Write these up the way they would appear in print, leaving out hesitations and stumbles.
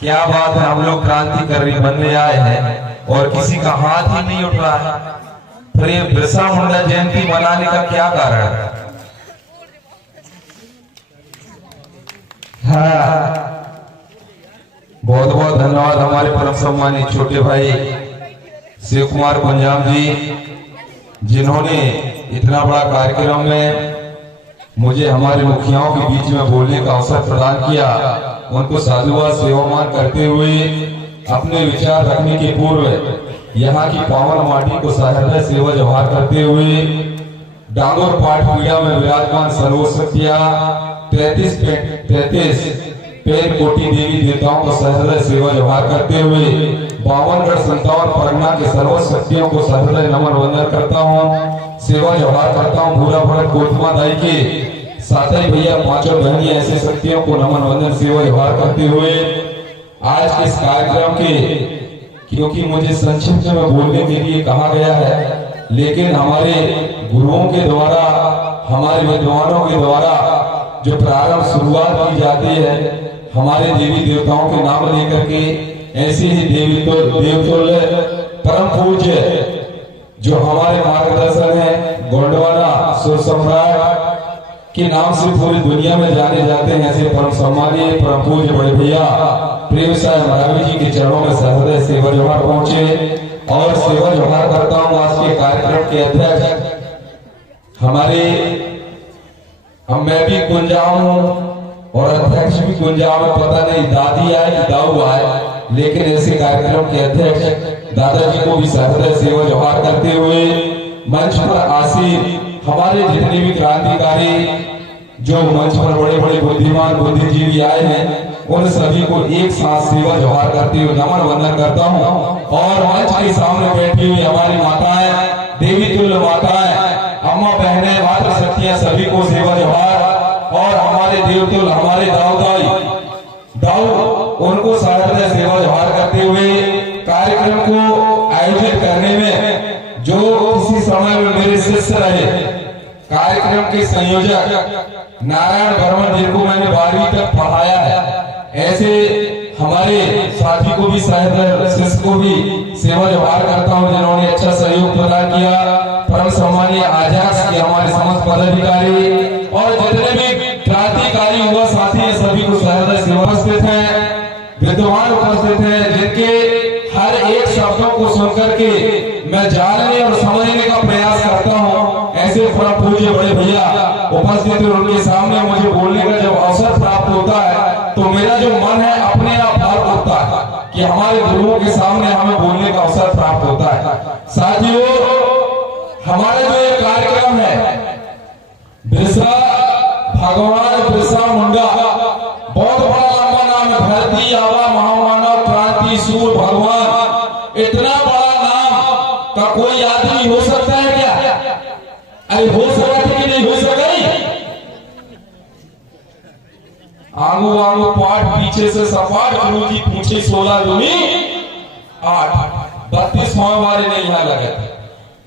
क्या बात है, हम लोग क्रांतिकारी बनने आए हैं और किसी का हाथ ही नहीं उठ रहा है। फिर ये बिरसा मुंडा जयंती मनाने का क्या कारण है? हाँ, बहुत बहुत धन्यवाद हमारे परम सम्मानित छोटे भाई शिव कुमार कुंजाम जी, जिन्होंने इतना बड़ा कार्यक्रम में मुझे हमारे मुखियाओं के बीच में बोलने का अवसर प्रदान किया। उनको साधुवाद सेवामान करते हुए अपने विचार रखने के पूर्व यहाँ की पावन माटी को सहृदय सेवा जोहार करते हुए डांगोर पाठ पीड़ा में विराजमान सर्वशक्तिया 33 पेड़ कोटि देवी देवताओं को सहृदय सेवा जोहार करते हुए 52गढ़ संतावन परगना के सर्व शक्तियों को सहृदय नमन वंदन करता हूँ, सेवा जोहार करता हूँ। भूरा भरत कोटमा दाई के साथ ही भैया पांचों बहनी ऐसे शक्तियों को नमन वंदन सेवा जोहार करते हुए आज के इस कार्यक्रम के, क्योंकि मुझे संक्षिप्त में बोलने के लिए कहा गया है, लेकिन हमारे गुरुओं के द्वारा, हमारे विद्वानों के द्वारा जो प्रारंभ शुरुआत की जाती है हमारे देवी देवताओं के नाम लेकर के, ऐसे ही देवतुल्य परम पूज्य जो हमारे मार्गदर्शन है गोंडवाना सुर सम्राट के नाम से पूरी दुनिया में जाने जाते हैं, ऐसे परम सम्मानीय परम पूज्य बड़े भैया प्रेम साहब महाराज जी के चरणों में सहृदय सेवा जोहार पहुंचे और सेवा जोहार करता हूँ। आज के कार्यक्रम के अध्यक्ष हमारे, मैं भी कुंजाम हूँ और अध्यक्ष भी कुंजाम है, पता नहीं दादी आए कि दाऊ आए, लेकिन ऐसे कार्यक्रम के अध्यक्ष दादाजी को भी सहृदय सेवा जोहार करते हुए मंच पर आसीन हमारे जितने भी क्रांतिकारी जो मंच पर बड़े बड़े बुद्धिमान बुद्धिजीवी आए हैं, उन सभी को एक साथ सेवा जोहार करते हुए नमन वंदन करता हूँ। और मंच के सामने बैठी हुई हमारी माताएं, देवी तुल्य माताएं, अम्मा बहनें, मातृ शक्तियां, सभी को सेवा जोहार। और हमारे देवतुल्य हमारे दाऊ उनको सहृदय सेवा जोहार करते हुए कार्यक्रम को आयोजित करने में जो किसी समय में मेरे शिष्य रहे, कार्यक्रम के संयोजक नारायण बर्मन, जिनको मैंने 12वीं तक पढ़ाया है, ऐसे हमारे साथी को भी, शिष्य को भी सेवा जोहार करता हूँ, जिन्होंने अच्छा सहयोग प्रदान किया। परम सम्मानीय आजाद के हमारे समस्त पदाधिकारी और जितने भी क्रांतिकारी युवा साथी हैं, सभी को सहृदय सेवा उपस्थित हैं, विद्वान उपस्थित हैं, जिनके हर एक शब्दों को सुनकर के मैं जानने और समझने का प्रयास करता हूँ। ऐसे परम पूज्य बड़े भैया उपस्थित हैं, उनके सामने मुझे बोलने का जब अवसर प्राप्त होता है तो मेरा जो मन है अपने आप भार होता है कि हमारे गुरुओं के सामने हमें बोलने का अवसर प्राप्त होता है। साथियों, हमारा जो ये कार्यक्रम है बिरसा भगवान बिरसा मुंडा, बहुत बड़ा लंबा नाम है, धरती आवा महामानव क्रांति सूर भगवान, इतना बड़ा नाम का कोई आदमी हो सकता है क्या? अरे हो सका कि नहीं हो सका? आंगू आंगू पाठ पीछे से सपाट, गुरु जी पूछे 16 दूनी 8, 32 वाले नहीं यहाँ लगे।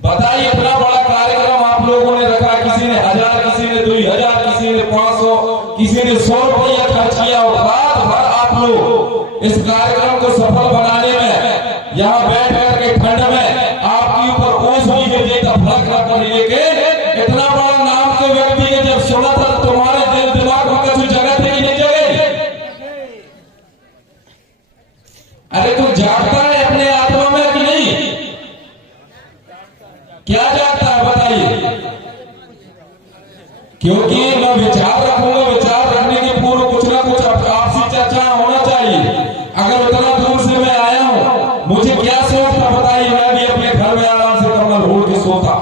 बताइए, इतना बड़ा कार्यक्रम आप लोगों ने रखा, किसी ने 1000, किसी ने 2000, किसी ने 500, किसी ने 100 रुपया खर्च किया और रात भर आप लोग इस कार्यक्रम को सफल बनाने में यहाँ बैठ करके ठंड में आपके ऊपर ओस भी गिर जाता, फलक रख लेके इतना बड़ा नाम के व्यक्ति के जब सुना था तो तुम्हारे दिल दिमाग में कुछ जगह थी नहीं जगह? अरे तू जागता है अपने आत्मा में कि नहीं? क्या जागता है बताइए? क्योंकि मैं विचार रखूंगा, विचार रखने के पूर्व कुछ ना कुछ आपसी चर्चा होना चाहिए। अगर उतना दूर से मैं आया हूं, मुझे क्या सोच था बताइए? मैं भी अपने घर में आराम से कमल ओढ़ के सोता,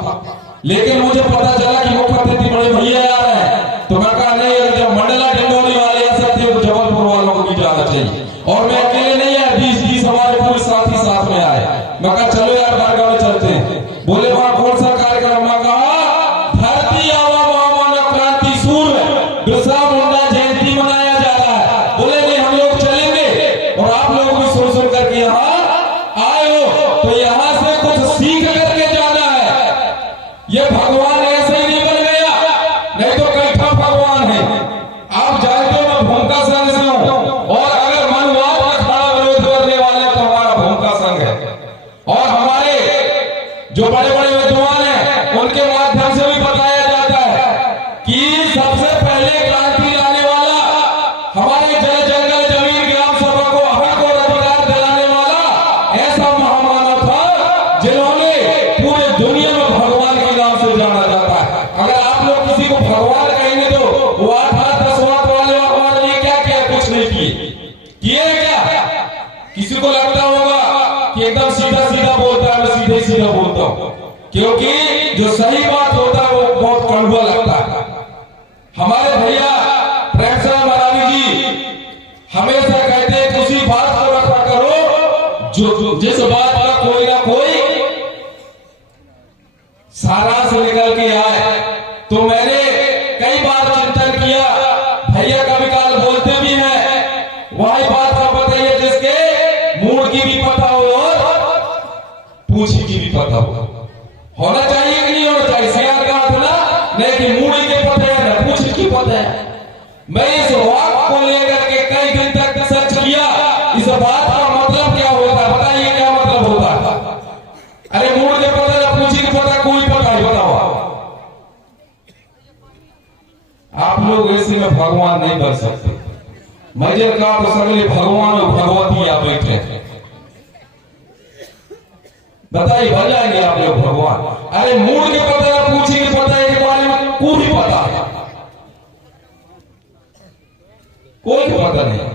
लेकिन मुझे पता चला कि मुख्य अतिथि बड़े भैया आ रहे हैं, तो मैं कहा नहीं, जब मंडला डिंडोरी वाले आ सकते हो तो जबलपुर वालों को भी जाना चाहिए। और मैं अकेले नहीं आया, 20 हमारे पूरे साथी साथ में आए। मैं कहा चलो यार बारगांव चलते हैं। बोले वहां कौन सा कार्यक्रम? मैं कहा धरती आवा महामानव क्रांति सूर बिरसा मुंडा जयंती मनाया जा रहा है। बोले नहीं, हम लोग चलेंगे और आप लोग भी सुन करके यहाँ आए हो तो यहाँ से कुछ सीख करके जाना है। ये भगवान ऐसे ही नहीं बन गया, नहीं तो कैसा भगवान है। आप जानते हो मैं भूमिका संघ से हूं, और अगर मनवाद में खड़ा जो बड़े बड़े विद्वान हैं उनके माध्यम से भी बताया जाता है कि सबसे पहले क्रांति लाने वाला हमारे जल जंगल जमीन ग्राम सभा को हक और अधिकार दिलाने वाला ऐसा महामानव था जिन्होंने पूरे दुनिया में भगवान के नाम से जाना जाता है। अगर आप लोग किसी को भगवान कहेंगे तो वो 8 हाथ 10 हाथ वाले हमारे लिए क्या किया? कुछ नहीं किए क्या? किसी को लगता होगा कि एकदम सीधा सीधा बोलता है, मैं सीधे सीधा बोलता हूं, क्योंकि जो सही बात होता है वो बहुत कड़वा लगता है। हमारे भैया प्रेमचंद मरावी जी हमेशा कहते हैं कि उसी बात को रखा करो जो जिस बात का कोई ना कोई सारांश निकल के आए। तो मैंने कई बार चिंतन किया, भैया कभी काल बोलते भी हैं वही बात का पता है जिसके मूड की भी पता हो और पूछी की भी पता हो। होना चाहिए कि नहीं होना चाहिए? सियार का हाथ ना नहीं कि मूड के पता है ना पूछी की पता है। मैं इस वाक को लेकर के कई दिन तक सर्च किया, इस बात का मतलब क्या होता है? बताइए क्या मतलब होता है? अरे मूड के पता ना पूछी की पता, कोई पता ही बताओ। आप लोग ऐसे में भगवान नहीं बन सकते। मजर का तो सगले भगवान और भगवती आप बैठे, बताइए बजाएंगे आप लोग भगवान? अरे मूड के पता है, पूछी के पता है के बारे में कोई पता है? कोई पता नहीं।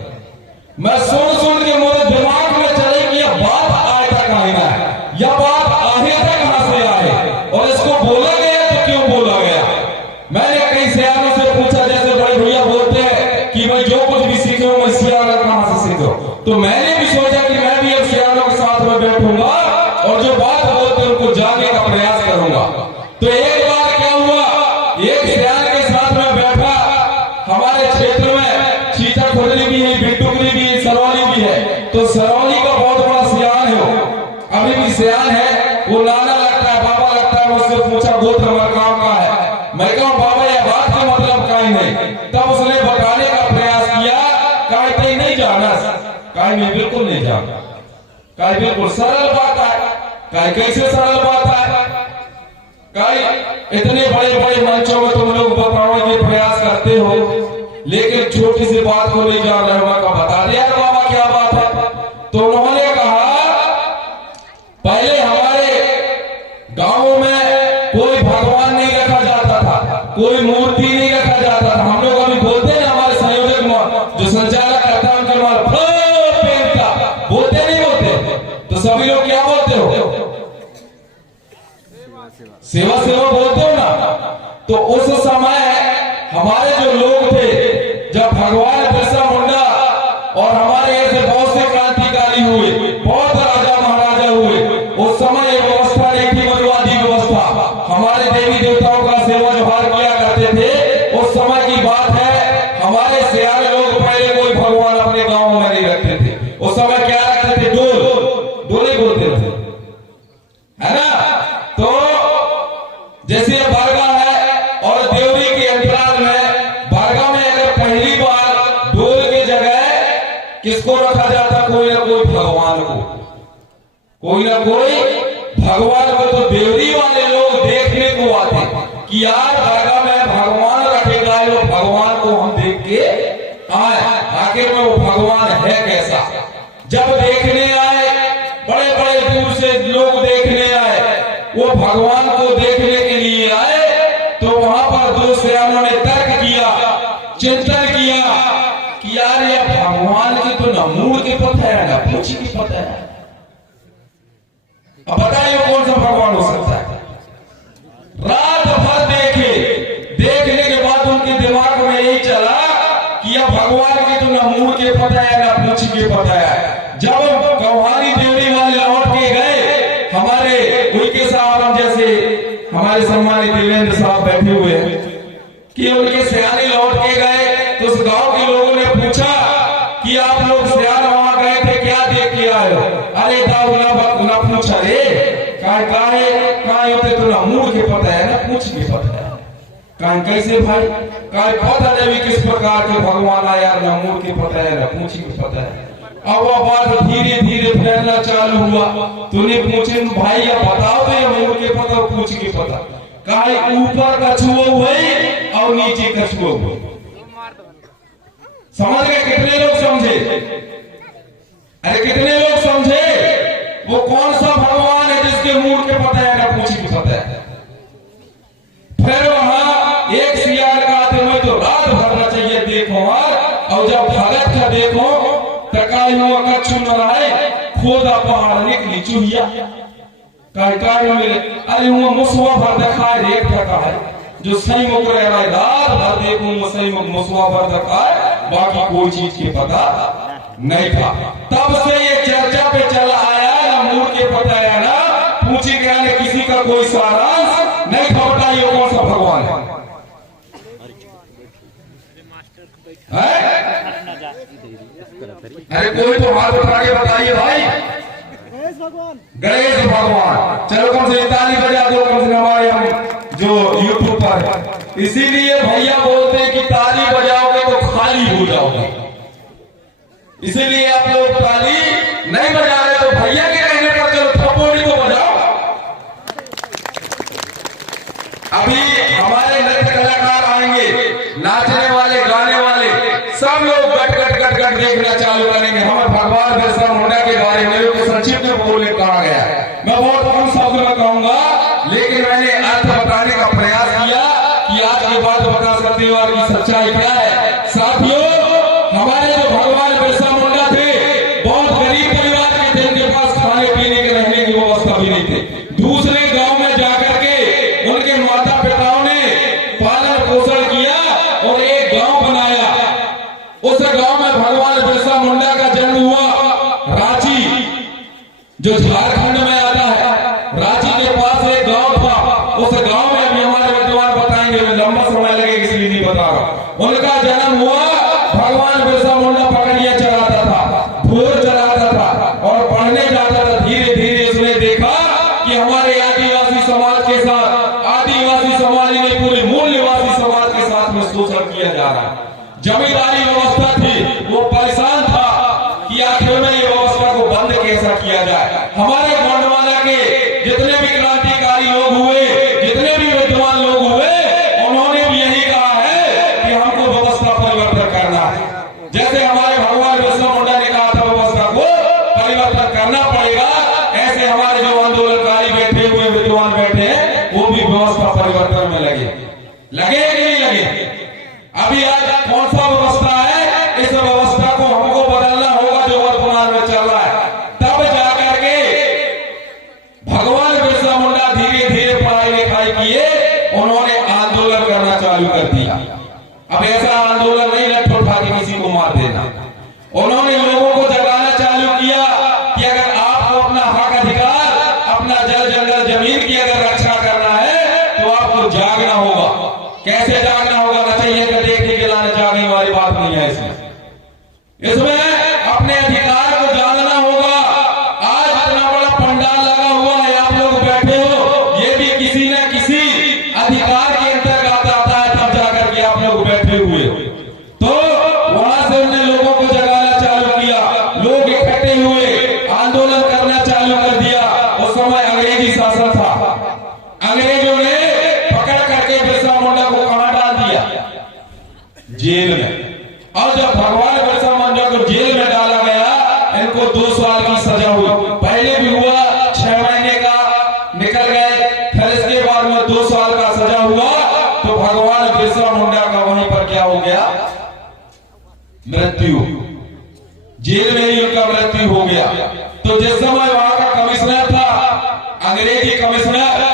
मैं सुन के मेरे दिमाग में चले कि यह बात आए तक आना है, यह बात आगे तक कहां से आए और इसको बोला गया तो क्यों बोला गया? मैंने कई सियारों से पूछा, जैसे बड़े भैया बोलते हैं कि मैं जो कुछ भी सीखूं मैं सियारा कहां से सीखूं, तो मैंने भी सोचा कि मैं भी अब सियारों के साथ में बैठूंगा और जो बात बोलते हैं उनको जानने का प्रयास करूंगा। तो एक बार क्या हुआ, एक सियार के साथ में बैठा, हमारे क्षेत्र में चीता खुरली भी है, बिट्टुकली भी है, सरौली भी है। तो सरौली का बहुत बड़ा सियान है, वो अभी भी सियान है, वो नाना लगता है, बाबा लगता है। मुझसे पूछा गोत्र मरकाम का है, मैं कहूं बाबा यह बात का मतलब काई नहीं। तब उसने बताने का प्रयास किया, काई तई नहीं जाना, काई नहीं, बिल्कुल नहीं जाना, काई बिल्कुल सरल बात है। काई कैसे सरल बात है? काई इतने बड़े बड़े मंचों में तुम लोग बताने के प्रयास करते हो, लेकिन छोटी सी बात को नहीं जान रहे हो। मैं बता दिया बाबा क्या बात है। तो उन्होंने कहा पहले हमारे गांवों में कोई भगवान नहीं रखा जाता था, कोई मूर्ति नहीं रखा जाता था। हम लोग अभी बोलते हैं हमारे संयोजक जो संचालक करता है उनके मार बोलते नहीं बोलते, तो सभी लोग क्या बोलते हो? सेवा सेवा बोलते हो ना। तो उस समय हमारे जो लोग थे, जब भगवान बिरसा मुंडा और हमारे ऐसे बहुत से क्रांतिकारी हुए, बहुत राजा महाराजा हुए, उस समय एक व्यवस्था नहीं थी, मनुवादी व्यवस्था। हमारे देवी देवताओं का सेवा जोहार किया करते थे। उस समय की बात है, हमारे सियारे लोग पहले कोई भगवान अपने गांव में नहीं रखते थे। उस समय क्या रखते थे? डोले बोलते थे, है ना। तो जैसे बरगा है और देवरी के अंतराल में, बरगा में अगर पहली बार डोल की जगह किसको रखा जाता? कोई ना कोई भगवान को, कोई ना कोई भगवान को। तो देवरी वाले लोग देखने को आते कि यार बरगा में भगवान रखेगा, वो भगवान को हम देख के आए, आखिर में वो भगवान है कैसा। जब देखने आए, बड़े बड़े दूर से लोग देखने आए, वो भगवान को देखने के लिए आए, तो वहां पर दो सियानों ने तर्क किया, चिंतन किया कि यार ये भगवान की तो न मूड की पता है ना पूछी की पता है। अब बताइए कौन सा भगवान हो सकता है? रात भर देखे, देखने के बाद उनके दिमाग में यही चला कि यह भगवान की तो न मूड के पता है ना पूछी के पता है। जब गौहारी देवरी वाले लौट के गए, हमारे उनके साहब जैसे हमारे सम्मानित देवेंद्र साहब बैठे हुए हैं कि उनके सियाने लौट के गए, तो उस गांव के लोगों ने पूछा कि आप लोग सियान वहां गए थे, क्या देख के आए हो? अरे दाऊला पूछा रे काहे होते तो ना मूड के पता है ना पूछ के पता है। काहे कैसे भाई? काहे पता नहीं किस प्रकार के भगवान आया, ना मूड के पता है ना पूछ के पता है। अब वह बात धीरे धीरे फैलना चालू हुआ। तूने पूछे भाई अब बताओ तो ये मुड़ के पता पूछ के पता कहा ऊपर कछुआ हुए और नीचे कछुआ हुए। समझ गए कितने लोग समझे? अरे कितने लोग समझे? वो कौन सा भगवान है जिसके मुड़ के पता है ना पूछ के पता है? फिर वहां एक सियार का तुम्हें तो रात भरना चाहिए देखो और जब भगत का देखो तकाई हुआ कच्छु न रहे खोदा पहाड़ निकली चूहिया काय मिले। अरे वो मुसवा भर देखा है रेत का है जो सही मुक रहा है रात भर देखो सही मुसवा भर देखा है बाकी कोई चीज के पता नहीं था। तब से ये चर्चा पे चला आया ना मुड़ के पता है ना पूछी गया ने किसी का कोई सारांश नहीं खबरता ये कौन सा भगवान है? अरे कोई तो हाथ उठा के बताइए भाई। गणेश भगवान। चलो कम से ताली बजा दो कम से हमारे हम जो यूट्यूब पर। इसीलिए भैया बोलते हैं कि ताली बजाओगे तो खाली हो जाओगे। इसीलिए आप लोग ताली नहीं बजा रहे तो भैया के कहने पर चलो थप्पोड़ी को बजाओ। अभी हमारे नृत्य कलाकार आएंगे नाचने वाले गाने वाले सब लोग गट देखना चालू करेंगे। हम भगवान बिरसा मुंडा के बारे में संक्षिप्त में बोलने कहा गया। मैं बहुत कम शब्द में कहूंगा लेकिन मैंने अर्थ बताने का प्रयास किया कि आज की बात बता सकते हो की सच्चाई क्या है। साथियों हमारे जो भगवान बिरसा मुंडा थे बहुत गरीब परिवार के थे। उनके पास खाने पीने के रहने की व्यवस्था भी नहीं थी। दूसरे गांव में जाकर के उनके माता पिताओं ने पालन पोषण किया और एक गांव बनाया। उस गांव में भगवान बिरसा मुंडा का जन्म हुआ। रांची जो झारखंड में आता है, रांची के पास एक गांव था। उस गांव में भी हमारे विद्वान बताएंगे, लंबा समय लगेगा इसलिए नहीं बता रहा। उनका जन्म हुआ। भगवान बिरसा मुंडा पकड़िया चलाता था, भोर चलाता था और पढ़ने जाता था। धीरे धीरे उसने देखा कि हमारे आदिवासी समाज के साथ, आदिवासी समाज में पूरे मूल निवासी समाज के साथ में शोषण किया जा रहा है। जमींदारी व्यवस्था थी, वो परेशान था कि आखिर में ये व्यवस्था को बंद कैसा किया जाए। हमारे गोंडवाना के जितने भी क्रांतिकारी लोग हुए, जितने भी विद्वान लोग हुए, उन्होंने भी यही कहा है कि हमको व्यवस्था परिवर्तन करना है। जैसे हमारे भगवान बिरसा मुंडा ने कहा था व्यवस्था को परिवर्तन करना पड़ेगा, ऐसे हमारे जो आंदोलनकारी बैठे हुए विद्वान बैठे हैं वो भी व्यवस्था परिवर्तन में लगे कि नहीं लगे? अभी आज कौन सा व्यवस्था है? इस व्यवस्था को हमको बदलना होगा जो वर्तमान में चल रहा है। तब जाकर के भगवान बिरसा मुंडा धीरे धीरे पढ़ाई लिखाई किए, उन्होंने आंदोलन करना चालू कर दिया। अब ऐसा आंदोलन नहीं लठ उठा के किसी को मार देना। उन्होंने लोगों को जगाना चालू किया कि अगर आपको अपना हक अधिकार, अपना जल जंगल जमीन की अगर रक्षा करना है तो आपको जागना होगा। कैसे जागना होगा? नचैया का देखने के लाने जागने वाली बात नहीं है इसमें अपने अधिकार को जानना होगा। आज इतना बड़ा पंडाल लगा हुआ है, आप लोग बैठे हो, ये भी किसी न किसी अधिकार के अंतर्गत आता है, तब जाकर के आप लोग बैठे हुए। तो वहां से उन्होंने लोगों को जगाना चालू किया, लोग इकट्ठे हुए, आंदोलन करना चालू कर दिया। उस समय अंग्रेजी शासन था। अंग्रेजों ने पकड़ करके बिरसा मुंडा को कहां डाल दिया? जेल में। और जब भगवान बिरसा मुंडा को जेल में डाला गया, इनको 2 साल की सजा हुई। पहले भी हुआ 6 महीने का, निकल गए। फिर इसके बाद में 2 साल का सजा हुआ। तो भगवान बिरसा मुंडा का वहीं पर क्या हो गया? मृत्यु। जेल में ही उनका मृत्यु हो गया। तो जिस समय वहां का कमिश्नर था, अंग्रेजी कमिश्नर,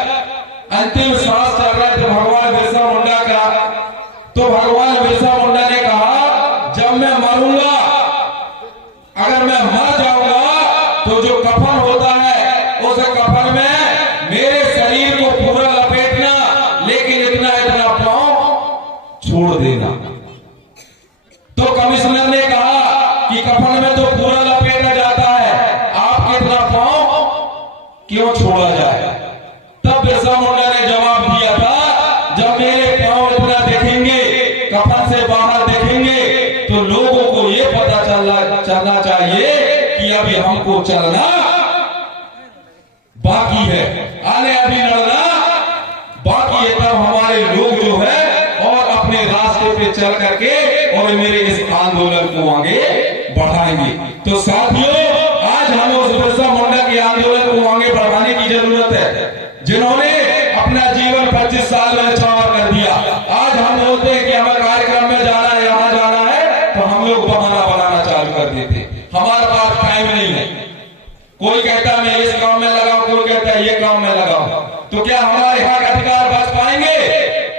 अंतिम सांस चल रहा था भगवान बिरसा मुंडा का, तो भगवान बिरसा मुंडा ने कहा जब मैं मरूंगा, अगर मैं मर जाऊंगा तो जो कफन होता है उस कफन में मेरे शरीर को पूरा लपेटना, लेकिन इतना पांव छोड़ देना। तो कमिश्नर ने कहा कि कफन में तो पूरा लपेटा जाता है, आपके इतना पांव क्यों छोड़ा जाए? तब बिरसा मुंडा ने जवाब दिया था, जब मेरे पांव इतना देखेंगे, कफन से बाहर देखेंगे, तो लोगों को ये पता चलना चाहिए अभी हमको चलना बाकी है, आने अभी लड़ना बाकी है। तब हमारे लोग जो है और अपने रास्ते पे चल करके और मेरे इस आंदोलन को आगे बढ़ाएंगे। तो साथियों, आज हमें उस बिरसा मुंडा के आंदोलन को आगे बढ़ाने की जरूरत है, जिन्होंने अपना जीवन 25 साल में न्यौछावर कर दिया। आज हम बोलते हैं कि हमें कार्यक्रम में जाना है, यहाँ जाना है, तो हम लोग बहाना बनाना चालू कर देते। हमारे पास टाइम नहीं है। कोई कहता है मैं इस काम में लगाऊं, कोई कहता है ये काम में लगाऊं। तो क्या हमारे हक अधिकार बच पाएंगे?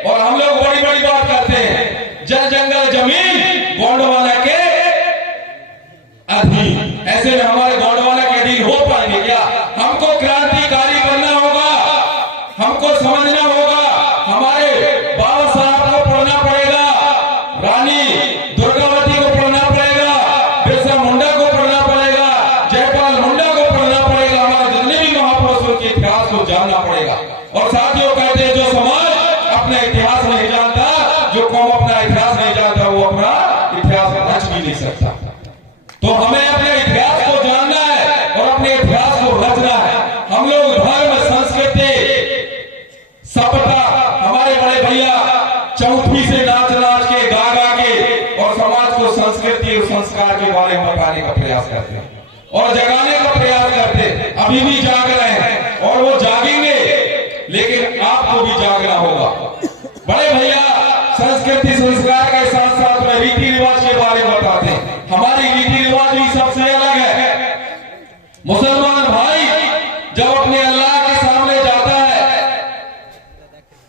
और हम लोग बड़ी बड़ी बात करते हैं, जल जंगल जमीन गोंडवाना के अधीन। ऐसे में हमारे गोंडवाना के अधीन हो पाएंगे क्या? हमको क्रांतिकारी बनना होगा, हमको समझना होगा। हमारे बाबा साहब को पढ़ना पड़ेगा, रानी दुर्गावती को पढ़ना पड़ेगा, बिरसा मुंडा को पढ़ना पड़ेगा, जयपाल मुंडा को पढ़ना पड़ेगा, हमारे जितने भी महापुरुषों के इतिहास को जानना पड़ेगा। और साथियों, कहते हैं जो समाज अपना इतिहास नहीं जानता, जो कौम अपना इतिहास नहीं जानता, वो अपना इतिहास रच भी नहीं सकता। तो हमें अपने इतिहास को जानना है और अपने इतिहास को रचना है। हम लोग धर्म, संस्कृति, सभ्यता, हमारे बड़े भैया चौथी से नाच नाच के, गा गा के और समाज को संस्कृति और संस्कार के बारे में बताने का प्रयास करते हैं और जगाने का प्रयास करते हैं। अभी भी जाग रहे हैं और वो जागेंगे, लेकिन आपको भी जागना होगा। बड़े भैया संस्कृति संस्कार के साथ साथ में रीति रिवाज के बारे में बताते हैं। हमारी रीति रिवाज भी सबसे अलग है। मुसलमान भाई जब अपने अल्लाह के सामने जाता है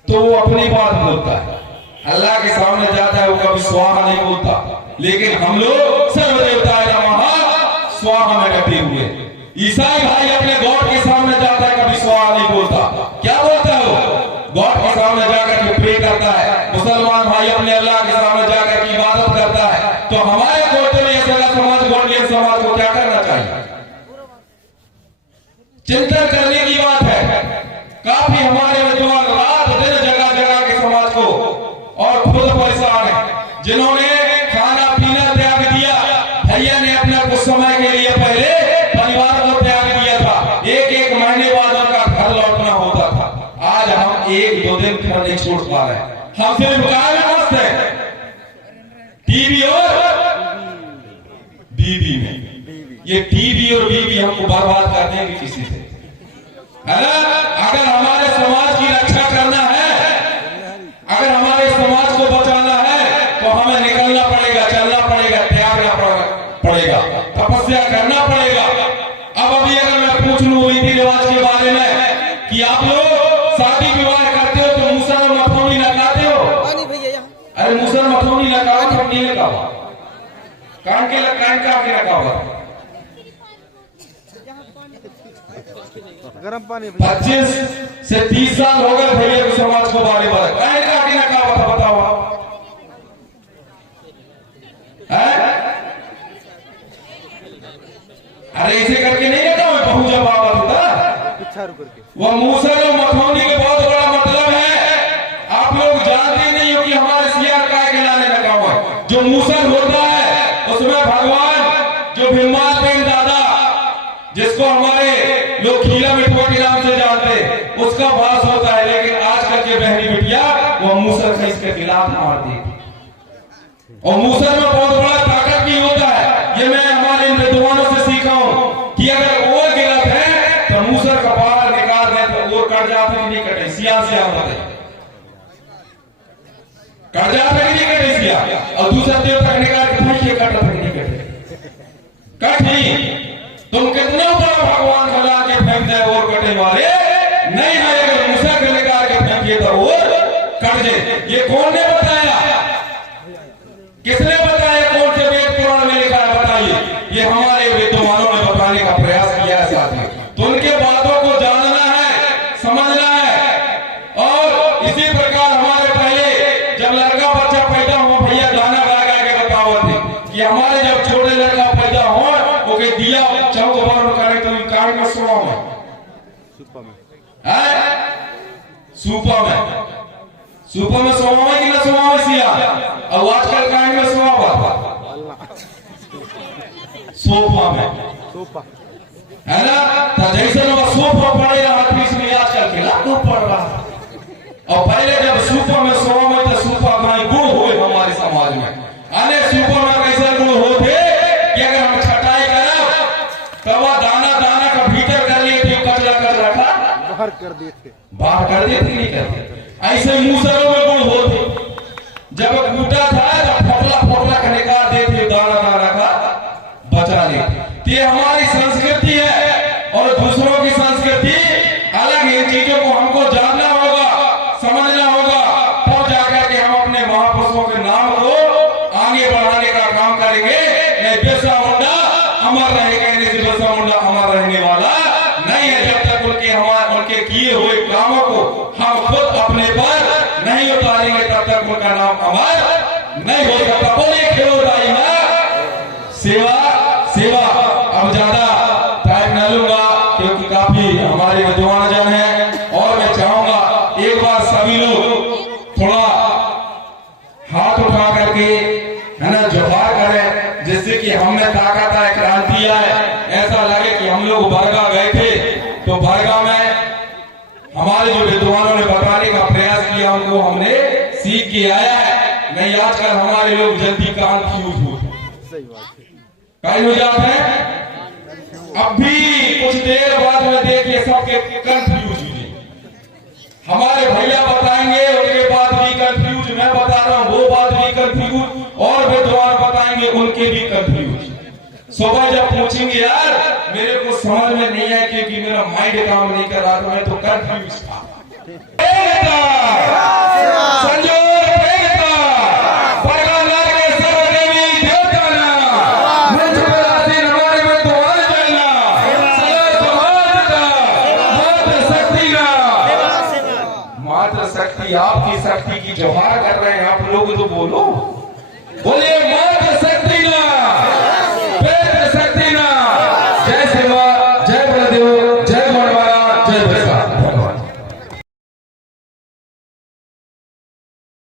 तो वो अपनी बात बोलता है, अल्लाह के सामने जाता है वो कभी स्वाहा नहीं बोलता। लेकिन हम लोग सर्वदेवताय नमः स्वाहा में डटे हुए। ईसाई भाई अपने गॉड के सामने जाता है, कभी स्वाहा नहीं बोलता। क्या बोलता है वो? गॉड के सामने जाकर के प्रे करता है। मुसलमान भाई अपने अल्लाह के सामने जाकर के इबादत करता है। तो हमारे कोटे में ऐसा समाज, गॉडलियन समाज को क्या करना चाहिए? चिंतन करने की बात है। काफी हमारे विद्वान रात दिन जगह जगह के समाज को और खुद परेशान है, जिन्होंने खाना पीना त्याग दिया। भैया ने अपना कुछ समय के लिए पहले परिवार को त्याग दिया था, एक एक महीने बाद उनका घर लौटना होता था। आज हम एक दो दिन घर नहीं छोड़ पा रहे हैं। हम सिर्फ काय में मस्त है, टीवी और बीवी में। ये टीवी और बीवी हमको बर्बाद कर देंगे किसी से, है ना? अगर हमारे समाज की रक्षा करना है, अगर हमारे समाज को बचाना है, तो हमें निकलना पड़ेगा, चलना पड़ेगा, त्यागना पड़ेगा, तपस्या करना पड़ेगा। अब अभी अगर मैं पूछ लूं रीति रिवाज के बारे में कि आप लोग शादी विवाह करते हो तो मुसर मथौनी लगाते हो? अरे मुसर मथौनी लगाओ तो नहीं लगाओ, कान के लगा हुआ गरम पानी। 25 से 30 साल हो गए भैया के समाज को बारे बारे काहे का आगे ना कहा था, बताओ अरे ऐसे करके नहीं लगा मैं बहु जब आवाज होता वो मूसल और मथौनी के बहुत बड़ा मतलब है। आप लोग जानते नहीं हो कि हमारे सियार काय के लाने लगा हुआ। जो मूसल होता है उसमें भगवान जो भीमाल पेन दादा, जिसको हमारे लोग खीला मिठुआ के नाम से जानते, उसका वास होता है। लेकिन आजकल के बहनी बिटिया वो मूसल से इसके खिलाफ मार दी। और मूसल में बहुत बड़ा ताकत भी होता है। ये मैं हमारे इन विद्वानों से सीखा हूं कि अगर ओर गिरत है तो मूसल का बाहर निकाल दे तो ओर कट जाते कि नहीं कटे, सिया से आते कट जाते कि नहीं कटे सिया, और दूसरा देव तक निकाल के फेंकिए कट तक नहीं कटे, कट नहीं। तुम कितना बड़ा भगवान बना के फेंक दे और कटे वाले नहीं है। अगर मूसल के निकाल के फेंकिए तो और कट जाए। ये कौन ने बताया? किसने बताया? कौन से वेद पुराण में लिखा है? बताइए। ये हमारे विद्वानों ने बताने का प्रयास किया है साथियों। तो उनके बातों को जानना है, समझना है। और इसी प्रकार हमारे पहले जब लड़का बच्चा पैदा हुआ, भैया गाना गा गा के बताओ थे कि हमारे जब छोटे लड़का पैदा हो वो के दिया चौक बंद करे तो कार में सोना में सूपा में सोमा में कि ना सोमा में सिया। अब आजकल कान में सोमा हुआ सोफा में है ना। तो जैसे लोग सोफा पड़े रहा बीच में आजकल के लाखों पड़ रहा। और पहले जब सूपा में सोवा में तो सूपा भाई गुड़ हुए हमारे समाज में। अरे सूपा में कैसे गुड़ होते कि अगर हम छटाई करा तो वह दाना दाना का भीतर कर लिए थे, कचरा कर रखा बाहर कर देते नहीं करते। ऐसे मूसरों में गुड़ होते, जब कूटा था तो फोटला फोटला का निकाल देते, दाना दाना का बचा लेते। ये हमारी संस्कृति है और दूसरों की संस्कृति अलग। इन चीजों को हमको जानना होगा, समझना होगा, तब जाकर के हम अपने महापुरुषों के नाम को आगे बढ़ाने का काम करेंगे। नहीं बिरसा मुंडा अमर रहेगा, नहीं बिरसा मुंडा अमर रहने वाला नहीं है जब तक उनके किए हुए कामों को हम खुद अपने पर नहीं उतारेंगे, तब तक उनका नाम अमर नहीं हो सकता। बोलिए खेलो सेवा सेवा। अब ज्यादा टाइम न लूंगा क्योंकि काफी हमारे विद्वान जन हैं और मैं चाहूंगा एक बार सभी लोग थोड़ा हाथ उठा करके है ना जोहार करें, जिससे कि हमने ताकत है, क्रांति आए। ऐसा लगे कि हम लोग बरगा गए थे तो बरगा में हमारे जो विद्वानों ने बताने का प्रयास किया उनको हमने सीख के आया है। नहीं आजकल हमारे लोग जल्दी कंफ्यूज हो जाते हैं। अब भी कुछ देर बाद में देखिए सबके कंफ्यूज हुए। हमारे भैया बताएंगे उनके बाद भी कंफ्यूज, मैं बता रहा हूँ वो बात भी कंफ्यूज, और विद्वान बताएंगे उनके भी कंफ्यूज। सुबह जब पूछेंगे यार मेरे को समझ में नहीं है क्योंकि मेरा माइंड काम नहीं कर रहा था, मैं तो कंफ्यूज था। मातृ शक्ति आपकी शक्ति की जोहार कर रहे हैं आप लोग, तो बोलो बोलिए